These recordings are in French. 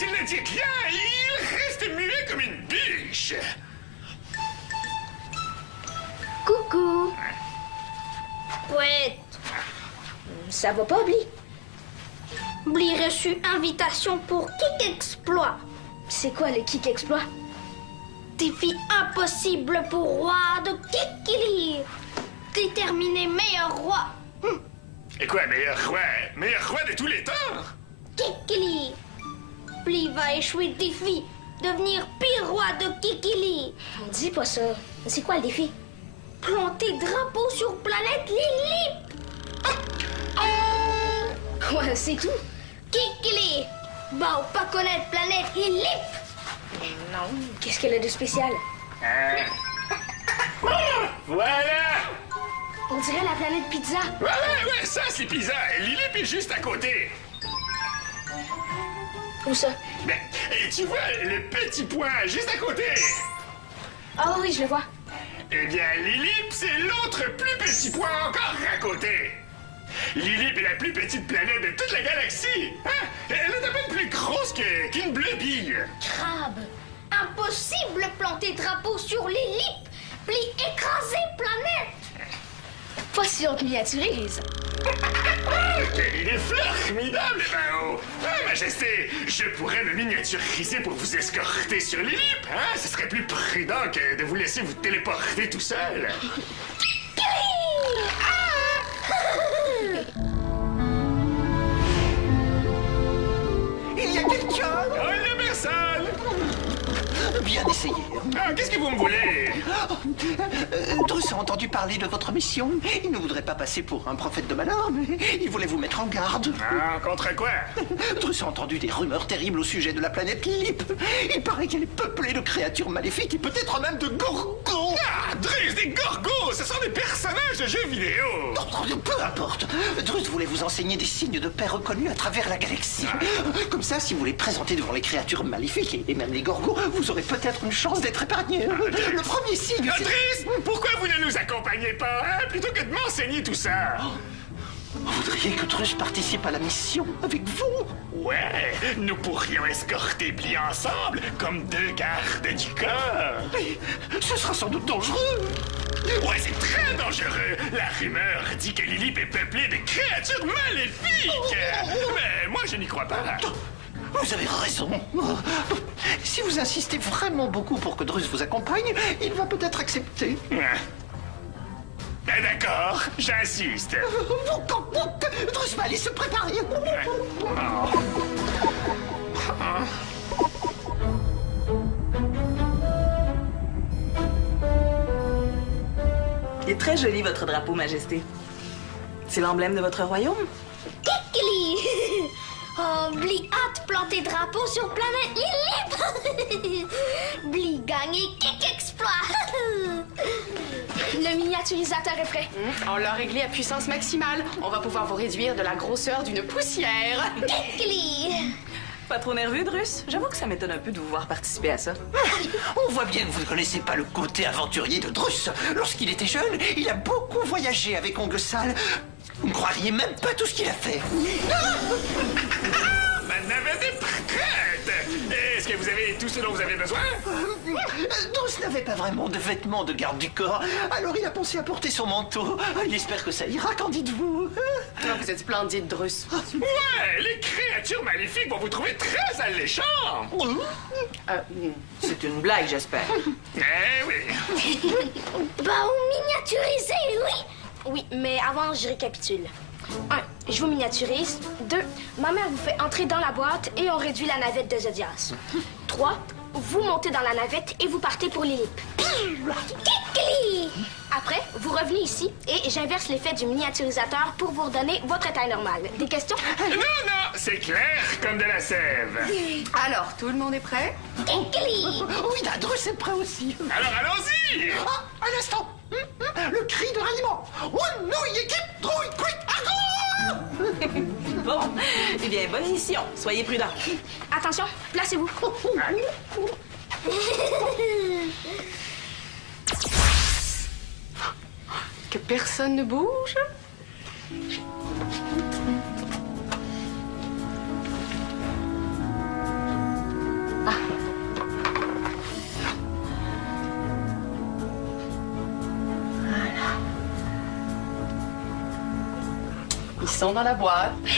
il ne dit rien, il reste muet comme une biche. Coucou. Ouais. Ça va pas, Bli? Bli reçu invitation pour Kick Exploit. C'est quoi le Kick Exploit? Défi impossible pour roi de Kikili. Déterminer meilleur roi. Et quoi, meilleur roi de tous les temps? Kikili. Bli va échouer le défi. Devenir pire roi de Kikili. Dis pas ça. C'est quoi le défi? Planter drapeau sur planète Lilip. Ouais, c'est tout. Kikili. Bah, pas connaître planète Lilip. Non, qu'est-ce qu'elle a de spécial? Voilà! On dirait la planète Pizza. Ouais, ça c'est pizza. Lilip est juste à côté. Où ça? Ben, et tu vois le petit point juste à côté? Ah oui, je le vois. Eh bien, Lilip, c'est l'autre plus petit point encore à côté. Lilip est la plus petite planète de toute la galaxie. Hein? Elle est à peine plus grosse qu'une bleubille. Crabe. Impossible planter drapeau sur Lilip. Puis écraser planète. Pas si on te miniaturise. Il est formidable, Mao. Ah, Majesté, je pourrais me miniaturiser pour vous escorter sur Lilip. Hein? Ce serait plus prudent que de vous laisser vous téléporter tout seul. Il y a quelqu'un? Oh, il y a personne! Bien essayé. Ah, qu'est-ce que vous me voulez? Drus a entendu parler de votre mission. Il ne voudrait pas passer pour un prophète de malheur, mais il voulait vous mettre en garde. Ah, contre quoi? Drus a entendu des rumeurs terribles au sujet de la planète Lilip. Il paraît qu'elle est peuplée de créatures maléfiques et peut-être même de gorgons. Ah, Drus, des gorgos! Ce sont des personnages de jeux vidéo! Peu importe. Drus voulait vous enseigner des signes de paix reconnus à travers la galaxie. Comme ça, si vous les présentez devant les créatures maléfiques et même les gorgons, vous aurez peut-être une chance d'être épargné. Le premier signe, c'est... Drus, pourquoi vous ne nous accompagnez pas, hein, plutôt que de m'enseigner tout ça? Vous voudriez que Drus participe à la mission avec vous? Ouais, nous pourrions escorter Bli ensemble, comme deux gardes du corps. Mais ce sera sans doute dangereux. Ouais, c'est très dangereux. La rumeur dit que Lilip est peuplée de créatures maléfiques. Mais moi, je n'y crois pas. Vous avez raison. Si vous insistez vraiment beaucoup pour que Drus vous accompagne, il va peut-être accepter. Ben d'accord, j'insiste. Drus va aller se préparer. Il est très joli, votre drapeau, Majesté. C'est l'emblème de votre royaume? Kikili. Oh, Bli hâte planter drapeau sur planète Lilip. Bli gagne et Kick Exploit. Le miniaturisateur est prêt. On l'a réglé à puissance maximale. On va pouvoir vous réduire de la grosseur d'une poussière. Kikili. Pas trop nerveux, Drus? J'avoue que ça m'étonne un peu de vous voir participer à ça. On voit bien que vous ne connaissez pas le côté aventurier de Drus. Lorsqu'il était jeune, il a beaucoup voyagé avec Ongle Sale. Vous ne croiriez même pas tout ce qu'il a fait. Ma navette est prête. Est-ce que vous avez tout ce dont vous avez besoin? Drus n'avait pas vraiment de vêtements de garde du corps, alors il a pensé à porter son manteau. Il espère que ça ira, qu'en dites-vous? Non, vous êtes splendide, Drus. Ouais, les créatures maléfiques vont vous trouver très alléchant. C'est une blague, j'espère. Eh oui. Bah, on miniaturisé, oui. Oui, mais avant, je récapitule. 1. Je vous miniaturise. 2. Ma mère vous fait entrer dans la boîte et on réduit la navette de Zodias. 3. Vous montez dans la navette et vous partez pour Lilip. Kikili! Après, vous revenez ici et j'inverse l'effet du miniaturisateur pour vous redonner votre taille normale. Des questions? Non, c'est clair comme de la sève. Alors, tout le monde est prêt? Kikili! Oui, Drus est prêt aussi. Alors allons-y. Ah, un instant. Le cri de ralliement. One, nouille, équipe, trouille, quick, argo! Bon, eh bien, bonne mission. Soyez prudents. Attention, placez-vous. Que personne ne bouge? Ils sont dans la boîte. Mais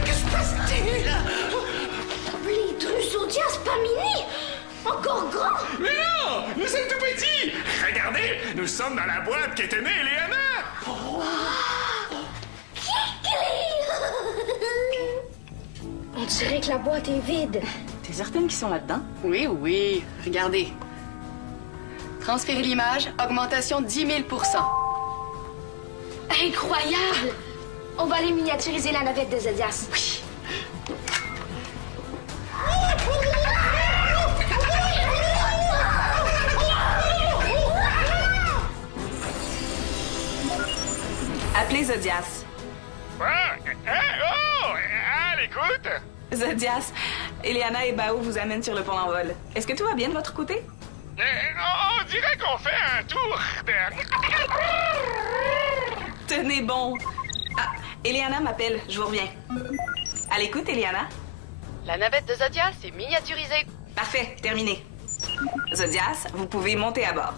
que se passe-t-il? Les Drusodias, pas mini! Encore grand! Mais non! Nous sommes tout petits! Regardez, nous sommes dans la boîte qu'était née Eliana! On dirait que la boîte est vide. T'es certaine qu'ils sont là-dedans? Oui, oui. Regardez. Transférer l'image, augmentation 10 000 %. Incroyable! On va aller miniaturiser la navette de Zodias. Oui. Appelez Zodias. Oh! À l'écoute! Zodias, Eliana et Bao vous amènent sur le pont d'envol. Est-ce que tout va bien de votre côté? On dirait qu'on fait un tour de... Tenez bon. Ah, Eliana m'appelle, je vous reviens. À l'écoute, Eliana? La navette de Zodias est miniaturisée. Parfait, terminé. Zodias, vous pouvez monter à bord.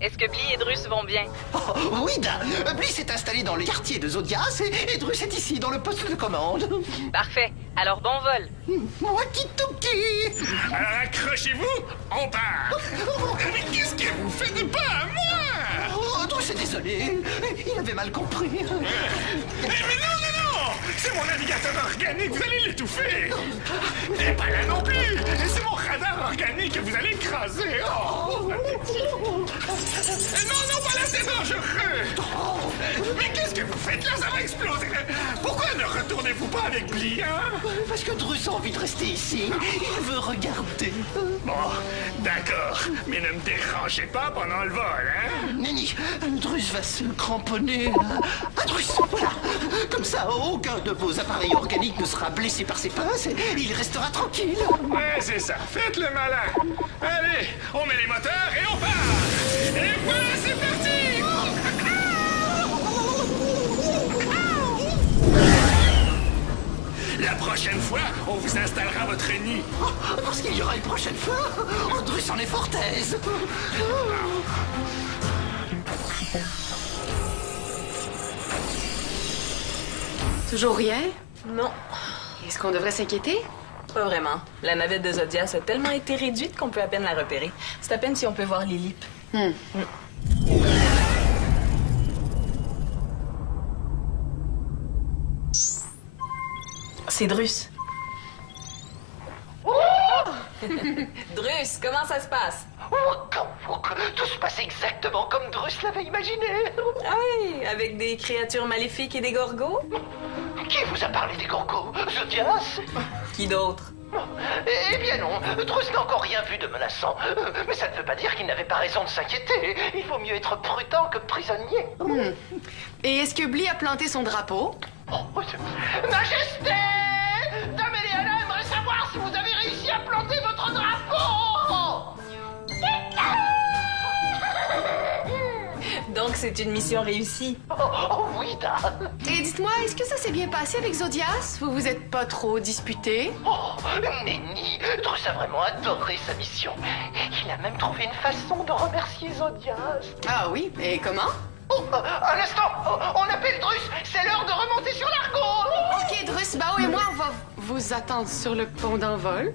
Est-ce que Bly et Drus vont bien? Oh, oui, Bliss s'est installé dans le quartier de Zodias et Drus est ici, dans le poste de commande. Parfait, alors bon vol. Moi qui tout petit. Alors accrochez-vous, on part! Mais qu'est-ce que vous faites pas à moi? Oh, Drus est désolé. Il avait mal compris. Mais non! C'est mon navigateur organique, vous allez l'étouffer! Et pas là non plus! C'est mon radar organique que vous allez écraser! Oh. Non, pas là, c'est dangereux! Mais qu'est-ce que vous faites là? Ça va exploser! Pourquoi ne retournez-vous pas avec Bly, hein? Parce que Drus a envie de rester ici. Il veut regarder. Bon, d'accord, mais ne me dérangez pas pendant le vol, hein? Nenni, Drus va se cramponner à Drus. Voilà. Comme ça, aucun de vos appareils organiques ne sera blessé par ses pinces et il restera tranquille. Ouais, c'est ça. Faites le malin. Allez, on met les moteurs et on part. Et voilà, c'est parti. La prochaine fois, on vous installera votre nid. Parce qu'il y aura une prochaine fois. Drus en est fort aise. Toujours rien? Non, Est-ce qu'on devrait s'inquiéter? pas vraiment. La navette de Zodias a tellement été réduite qu'on peut à peine la repérer. C'est à peine si on peut voir les lips. C'est Drus. Drus, comment ça se passe? Tout se passe exactement comme Drus l'avait imaginé. Ah oui, avec des créatures maléfiques et des gorgos? Qui vous a parlé des gorgos? Zodias? Qui d'autre? Eh bien non, Drus n'a encore rien vu de menaçant. Mais ça ne veut pas dire qu'il n'avait pas raison de s'inquiéter. Il vaut mieux être prudent que prisonnier. Et est-ce que Bly a planté son drapeau? Majesté! Dame Eliana aimerait savoir si vous avez réussi à planter votre drapeau! Donc c'est une mission réussie. Oui, dame. Et dites-moi, est-ce que ça s'est bien passé avec Zodias? Vous vous êtes pas trop disputés? Oh, Nenni, Drus a vraiment adoré sa mission. Il a même trouvé une façon de remercier Zodias. Ah oui? Et comment? Oh, un instant, on appelle Drus, c'est l'heure de remonter sur l'argot. Ok, Drus, Bao et moi, on va vous attendre sur le pont d'envol.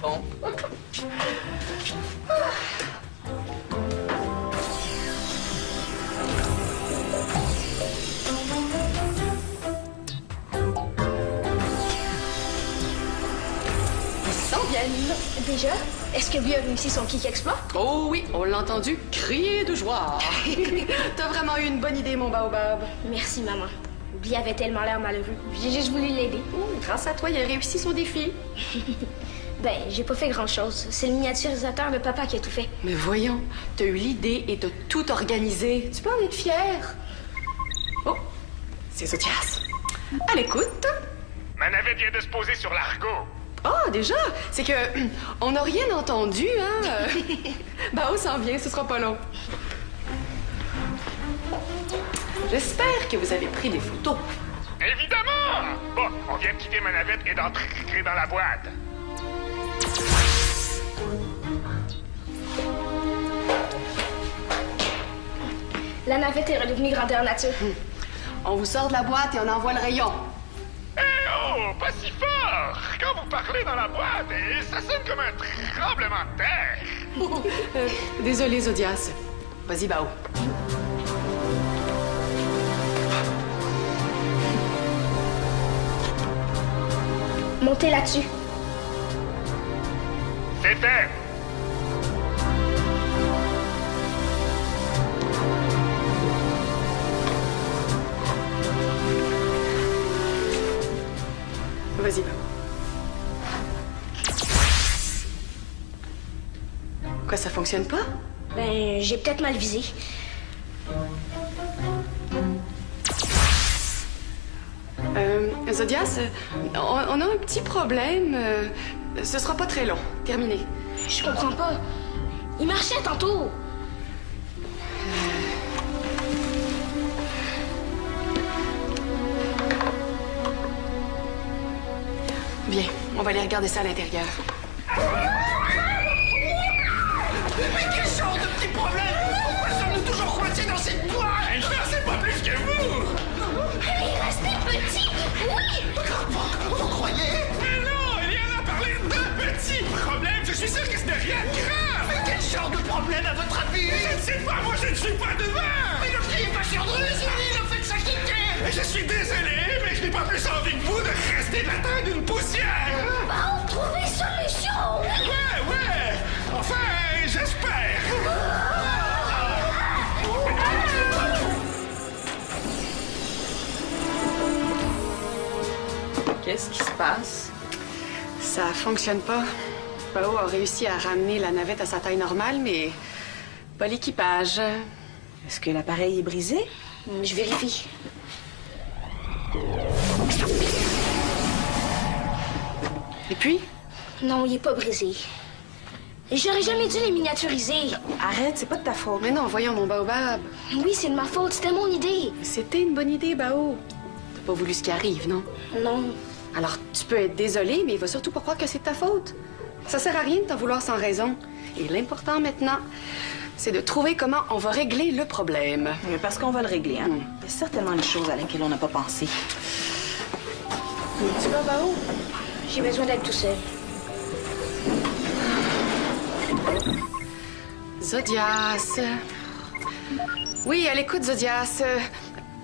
Bon. Ils s'en viennent. Déjà? Est-ce que lui a réussi son kick exploit? Oh oui, on l'a entendu crier de joie. T'as vraiment eu une bonne idée, mon baobab. Merci, maman. Bly avait tellement l'air malheureux. J'ai juste voulu l'aider. Grâce à toi, il a réussi son défi. Ben, j'ai pas fait grand-chose. C'est le miniaturisateur de papa qui a tout fait. Mais voyons, t'as eu l'idée et t'as tout organisé. Tu peux en être fier. Oh, c'est Zodias. À l'écoute. Ma navette vient de se poser sur l'argot. Ah, déjà? C'est que on n'a rien entendu, hein? Bao s'en vient, ce sera pas long. J'espère que vous avez pris des photos. Évidemment! Bon, on vient de quitter ma navette et d'entrer dans la boîte. La navette est redevenue grandeur nature. On vous sort de la boîte et on envoie le rayon. Eh oh, pas si fort! Quand vous parlez dans la boîte, ça sonne comme un tremblement de terre. Désolé, Zodias. Vas-y, Bao. Montez là-dessus. C'est fait! Vas-y, Bao. Quoi, ça fonctionne pas? Ben, j'ai peut-être mal visé. Zodias, on a un petit problème. Ce sera pas très long. Terminé. Je comprends pas. Il marchait tantôt. Viens, on va aller regarder ça à l'intérieur. Mais quel genre de petit problème? Pourquoi sommes-nous toujours coincés dans cette boîte? Je n'en sais pas plus que vous! Il est resté petit. Oui. Vous croyez? Mais non, il y en a parlé d'un petit problème. Je suis sûr que ce n'est rien de grave. Mais quel genre de problème à votre avis? Je ne sais pas, moi je ne suis pas devin. Mais ne criez pas sur Drus, il a fait s'agiter! Je suis désolé, mais je n'ai pas plus envie que vous de rester la taille d'une poussière. On trouver solution. Ouais. Enfin, j'espère. Qu'est-ce qui se passe? Ça fonctionne pas. Bao a réussi à ramener la navette à sa taille normale, mais pas l'équipage. Est-ce que l'appareil est brisé? Je vérifie. Et puis? Non, il est pas brisé. J'aurais jamais dû les miniaturiser. Arrête, c'est pas de ta faute. Mais non, voyons, mon Baobab. Oui, c'est de ma faute. C'était mon idée. C'était une bonne idée, Bao. T'as pas voulu ce qui arrive, non? Non. Alors, tu peux être désolé, mais il va surtout pas croire que c'est de ta faute. Ça sert à rien de t'en vouloir sans raison. Et l'important maintenant, c'est de trouver comment on va régler le problème. Mais parce qu'on va le régler, hein? Il y a certainement des choses à laquelle on n'a pas pensé. Tu vas, Bao? J'ai besoin d'être tout seul. Zodias. Oui, à l'écoute, Zodias.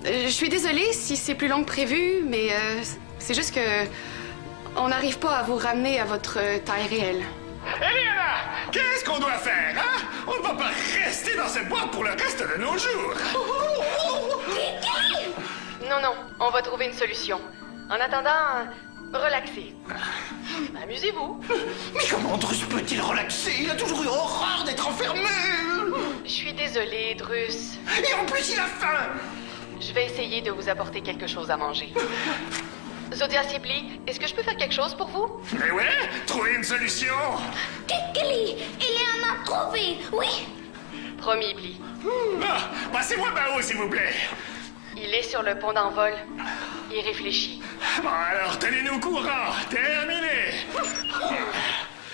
Je suis désolée si c'est plus long que prévu, mais c'est juste que on n'arrive pas à vous ramener à votre taille réelle. Eliana, qu'est-ce qu'on doit faire, hein? On ne va pas rester dans cette boîte pour le reste de nos jours. Non, on va trouver une solution. En attendant, relaxez. Amusez-vous. Mais comment Drus peut-il relaxer? Il a toujours eu horreur d'être enfermé! Je suis désolée, Drus. Et en plus, il a faim! Je vais essayer de vous apporter quelque chose à manger. Zodias Ibli, est-ce que je peux faire quelque chose pour vous? Mais ouais, trouver une solution. Kikili, il en a trouvé. Oui. Promis, Ibli. Ah, passez-moi Bao, s'il vous plaît. Il est sur le pont d'envol. Il réfléchit. Bon, alors, tenez-nous au courant. Terminé.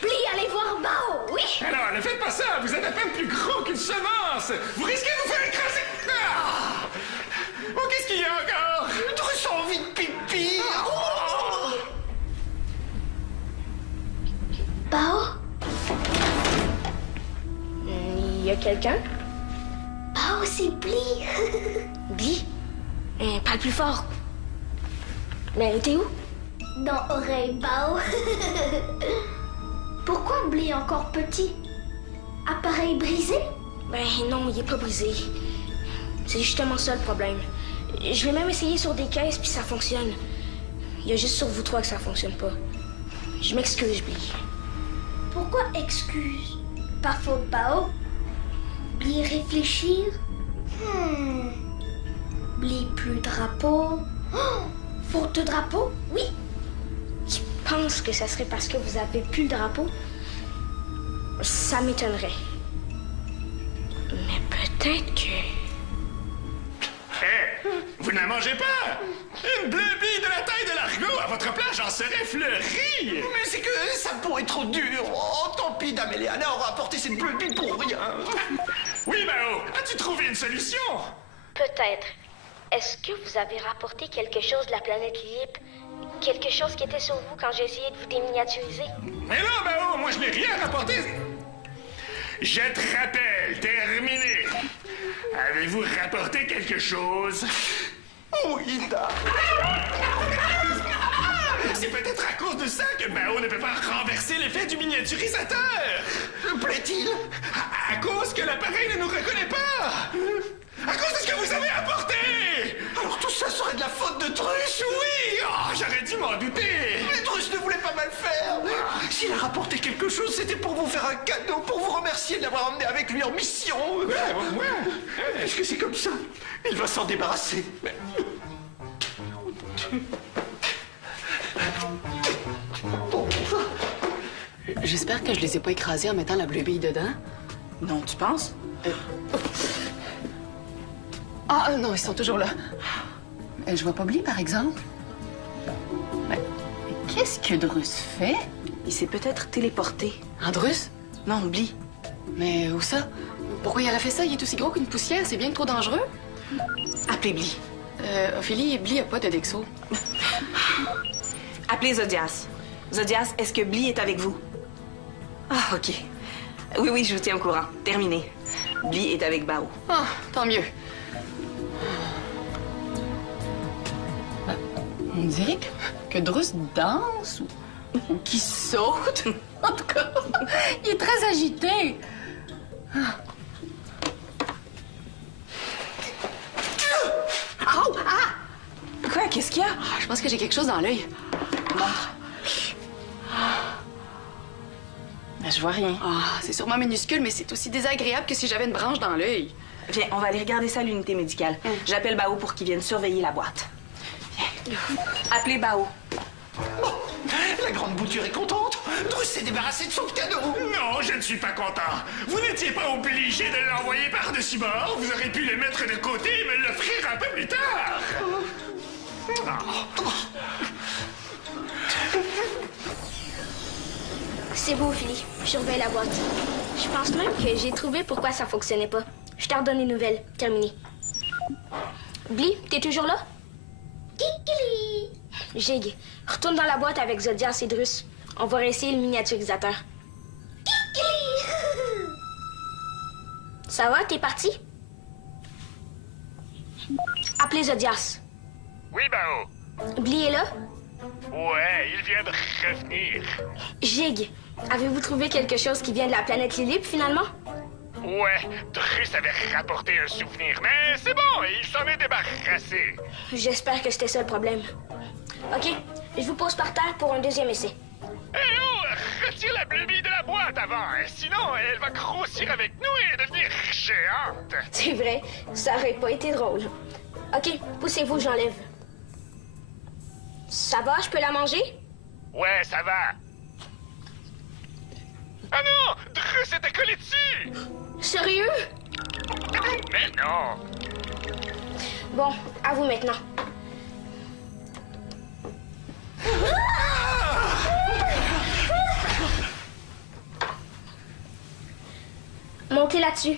Bli, allez voir Bao. Oui. Alors, ne faites pas ça. Vous êtes à peine plus gros qu'une semence. Vous risquez de vous faire écraser. Ah! Oh, qu'est-ce qu'il y a encore? Drus a envie de pipi! Oh! Bao? Il y a quelqu'un? Bao, c'est Bli. Bli? Parle plus fort. Mais t'es où? Dans oreille, Bao. Pourquoi Bli est encore petit? Appareil brisé? Ben non, il est pas brisé. C'est justement ça le problème. Je vais même essayer sur des caisses puis ça fonctionne. Il y a juste sur vous trois que ça fonctionne pas. Je m'excuse, Bli. Pourquoi excuse? Par faute, Bao? Bli réfléchir? Bli plus drapeau? Oh! Faute de drapeau? Oui. Je pense que ça serait parce que vous avez plus le drapeau. Ça m'étonnerait. Mais peut-être que... Hé, vous n'en mangez pas? Une bleubie de la taille de l'argot à votre place, j'en serais fleuri! Mais c'est que sa peau est trop dure! Oh, tant pis, Dame Eleana aura apporté cette bleubie pour rien! Oui, Bao, as-tu trouvé une solution? Peut-être. Est-ce que vous avez rapporté quelque chose de la planète Lilip? Quelque chose qui était sur vous quand j'ai essayé de vous déminiaturiser? Mais là, Bao, moi je n'ai rien rapporté. Je te rappelle, terminé. Avez-vous rapporté quelque chose? Oui, Ida. C'est peut-être à cause de ça que Bao ne peut pas renverser l'effet du miniaturisateur. Plaît-il? À cause que l'appareil ne nous reconnaît pas. À cause de ce que vous avez apporté. Alors tout ça serait de la faute de Drus? Oui, oh, j'aurais dû m'en douter. Mais Drus ne voulait pas mal faire. S'il a rapporté quelque chose, c'était pour vous faire un cadeau, pour vous remercier de l'avoir emmené avec lui en mission. Est-ce que c'est comme ça? Il va s'en débarrasser. J'espère que je les ai pas écrasés en mettant la bleue bille dedans. Non, tu penses? Ah, non, ils sont toujours là. Je vois pas Bly, par exemple. Mais qu'est-ce que Drus fait? Il s'est peut-être téléporté. Drus? Non, Bly. Mais où ça? Pourquoi il aurait fait ça? Il est aussi gros qu'une poussière, c'est bien trop dangereux. Appelez Bly. Ophélie, Bly a pas de Dexo. Appelez Zodias. Zodias, est-ce que Bly est avec vous? Ah, OK. Oui, je vous tiens au courant. Terminé. Bly est avec Bao. Ah, tant mieux. On dirait que Drus danse ou qu'il saute. En tout cas, il est très agité. Au! Ah! Quoi? Qu'est-ce qu'il y a? Je pense que j'ai quelque chose dans l'œil. Montre. Je vois rien. C'est sûrement minuscule, mais c'est aussi désagréable que si j'avais une branche dans l'œil. Viens, on va aller regarder ça à l'unité médicale. J'appelle Bao pour qu'il vienne surveiller la boîte. Viens. Appelez Bao. La grande bouture est contente. Drus s'est débarrassé de son cadeau. Non, je ne suis pas content. Vous n'étiez pas obligé de l'envoyer par-dessus bord. Vous aurez pu le mettre de côté et me l'offrir un peu plus tard. C'est beau, Philly. Je surveille la boîte. Je pense même que j'ai trouvé pourquoi ça fonctionnait pas. Je t'en redonne des nouvelles. Terminé. Bly, t'es toujours là? Kikili! Jig, retourne dans la boîte avec Zodias et Drus. On va réessayer le miniaturisateur. Kikili! Ça va, t'es parti? Appelez Zodias. Oui, Bao. Bly est là? Ouais, il vient de revenir. Jig, avez-vous trouvé quelque chose qui vient de la planète Lilip, finalement? Ouais, Drus avait rapporté un souvenir, mais c'est bon, il s'en est débarrassé. J'espère que c'était ça le problème. OK, je vous pose par terre pour un deuxième essai. Eh oh, retire la bleue bille de la boîte avant, sinon elle va grossir avec nous et devenir géante. C'est vrai, ça aurait pas été drôle. OK, poussez-vous, j'enlève. Ça va, je peux la manger? Ouais, ça va. Ah non, Drus était collé dessus. Sérieux? Mais non. Bon, à vous maintenant. Montez là-dessus.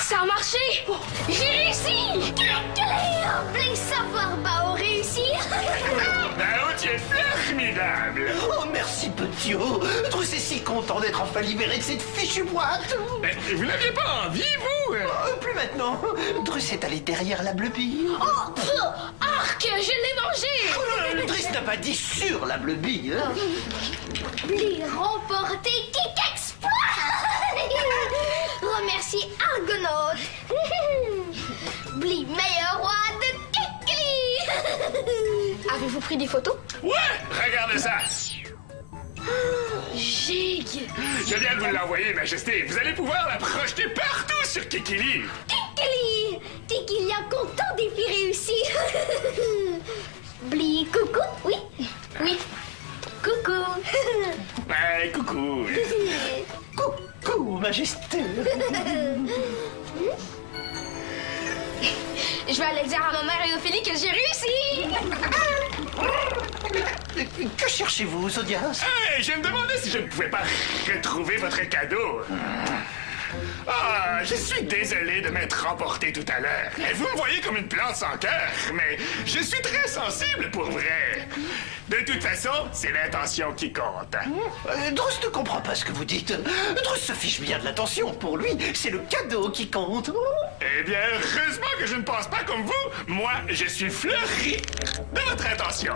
Ça a marché! J'ai réussi! Plein savoir Bao réussir! Bao, tu es formidable. Oh, merci, petit haut. Drus est si content d'être enfin libéré de cette fichue boîte. Mais vous n'aviez pas envie, vous? Plus maintenant. Drus est allé derrière la bleue bille. Oh! Arc! Je l'ai mangé! Drus n'a pas dit sur la bleue bille. Hein. Bly remporté Kick Exploit! Remercie Argonaute! Bly, meilleur roi de Kikli! Avez-vous pris des photos? Ouais, regardez ça. Jig! Je viens de vous l'envoyer, Majesté. Vous allez pouvoir la projeter partout sur Kikili. Kikli! Kikili a content défi réussi! Bly, coucou? Oui? Oui. Coucou! Ben, coucou. Coucou, majesté. aller dire à ma mère et Ophélie que j'ai réussi! Que cherchez-vous, Zodias? Hey, je me demandais si je ne pouvais pas retrouver votre cadeau. Ah, je suis désolé de m'être remporté tout à l'heure. Vous me voyez comme une plante sans cœur, mais je suis très sensible pour vrai. De toute façon, c'est l'intention qui compte. Drus ne comprend pas ce que vous dites. Drus se fiche bien de l'attention. Pour lui, c'est le cadeau qui compte. Eh bien, heureusement que je ne pense pas comme vous. Moi, je suis fleuri de votre intention.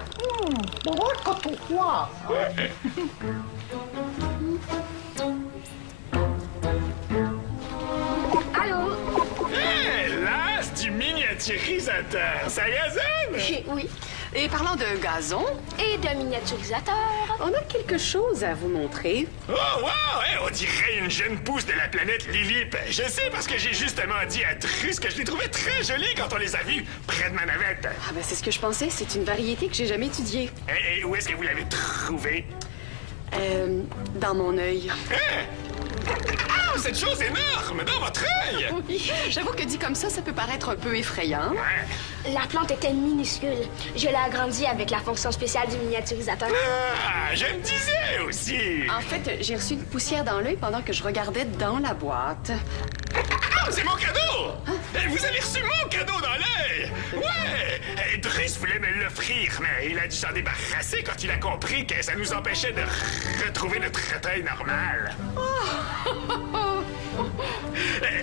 Allô? Hey, l'as du miniaturisateur, ça résonne? Oui. Et parlant de gazon, Et de miniaturisateur. on a quelque chose à vous montrer. Oh, wow! Hey, on dirait une jeune pousse de la planète Lilip. Je sais parce que j'ai justement dit à Drus que je les trouvais très jolies quand on les a vues près de ma navette. Ah ben c'est ce que je pensais, c'est une variété que j'ai jamais étudiée. Et où est-ce que vous l'avez trouvée? Dans mon œil. Ah, cette chose énorme dans votre œil! Oui, j'avoue que dit comme ça peut paraître un peu effrayant. Ouais. La plante était minuscule. Je l'ai agrandie avec la fonction spéciale du miniaturisateur. Ah, je me disais aussi! En fait, j'ai reçu une poussière dans l'œil pendant que je regardais dans la boîte. Ah, c'est mon cadeau! Vous avez reçu mon cadeau dans l'œil! Ouais! Drus voulait me l'offrir, mais il a dû s'en débarrasser quand il a compris que ça nous empêchait de retrouver notre œil normal.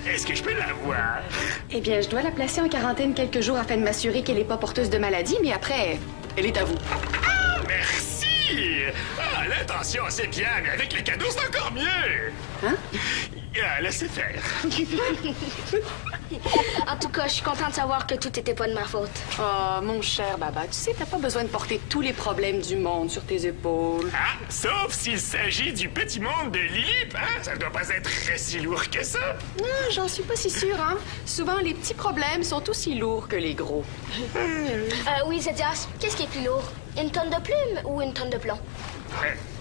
Est-ce que je peux l'avoir? Eh bien, je dois la placer en quarantaine quelques jours afin de m'assurer qu'elle n'est pas porteuse de maladie, mais après, elle est à vous. Ah, merci! Ah, l'intention, c'est bien, mais avec les cadeaux, c'est encore mieux! Hein? Ah, laissez faire. En tout cas, je suis contente de savoir que tout n'était pas de ma faute. Oh, mon cher Baba, tu sais, t'as pas besoin de porter tous les problèmes du monde sur tes épaules. Ah, sauf s'il s'agit du petit monde de Lilip, hein? Ça ne doit pas être si lourd que ça. Non, j'en suis pas si sûre, hein. Souvent, les petits problèmes sont aussi lourds que les gros. Oui, Zodias, qu'est-ce qui est plus lourd? Une tonne de plumes ou une tonne de plomb?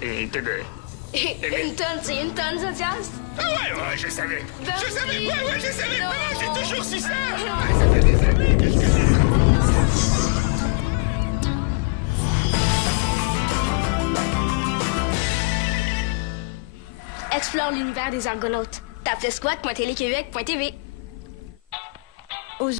Une tonne, c'est une tonne, Zodias? Ah ouais, je savais. Je savais, ouais, je savais. Non. Maman, j'ai toujours su ça. Ça fait des années que je connais. Explore l'univers des Argonautes. Tape le squat.téléquébec.tv.